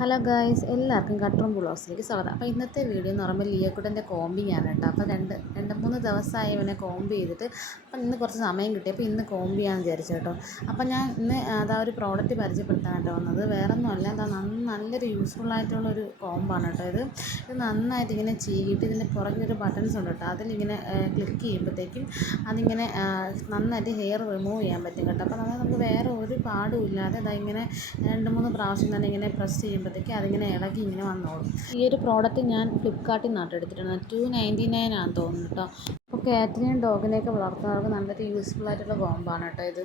Hello guys എല്ലാവർക്കും കട്ടറും ബ്ലോസിലേക്ക് സ്വാഗതം. അപ്പോൾ ഇന്നത്തെ വീഡിയോ എന്ന് പറയുമ്പോൾ ലിയോക്കുട്ടന്റെ കോമ്പിങ് ആണ് കേട്ടോ. അപ്പോൾ രണ്ട് രണ്ട് മൂന്ന് ദിവസമായി ഇവനെ കോമ്പ് ചെയ്തിട്ട് അപ്പം ഇന്ന് കുറച്ച് സമയം കിട്ടി. അപ്പോൾ ഇന്ന് കോമ്പ് ചെയ്യാമെന്ന് വിചാരിച്ചു കേട്ടോ. അപ്പോൾ ഞാൻ ഇന്ന് അതാ ഒരു പ്രോഡക്റ്റ് പരിചയപ്പെടുത്താനായിട്ട് വന്നത്. വേറെ എന്താ നന്ന് നല്ലൊരു യൂസ്ഫുൾ ആയിട്ടുള്ള ഒരു കോമ്പാണ് കേട്ടോ ഇത്. ഇത് നന്നായിട്ട് ഇങ്ങനെ ചീകിയിട്ട് ഇതിന്റെ പുറകിലൊരു ബട്ടൺസ് ഉണ്ട് കേട്ടോ. അതിലിങ്ങനെ ക്ലിക്ക് ചെയ്യുമ്പോഴത്തേക്കും അതിങ്ങനെ നന്നായിട്ട് ഹെയർ റിമൂവ് ചെയ്യാൻ പറ്റും കേട്ടോ. അപ്പോൾ നമ്മൾ നമുക്ക് വേറെ ഒരു പാടും ഇല്ലാതെ അതിങ്ങനെ ഇങ്ങനെ രണ്ട് മൂന്ന് പ്രാവശ്യം തന്നെ ഇങ്ങനെ പ്രസ് ചെയ്യുമ്പോഴത്തേക്ക് അതിങ്ങനെ ഇളകി ഇങ്ങനെ വന്നോളും. ഈ ഒരു പ്രോഡക്റ്റ് ഞാൻ ഫ്ലിപ്കാർട്ടിൽ നിന്നാണ് എടുത്തിട്ടുണ്ട് ടു നയന്റി നയൻ ആണെന്ന് തോന്നുന്നു കേട്ടോ. അപ്പോൾ കാറ്റിനെയും ഡോഗിനെയൊക്കെ വളർത്തുന്നവർക്ക് നല്ലൊരു യൂസ്ഫുൾ ആയിട്ടുള്ള കോമ്പാണ് കേട്ടോ ഇത്.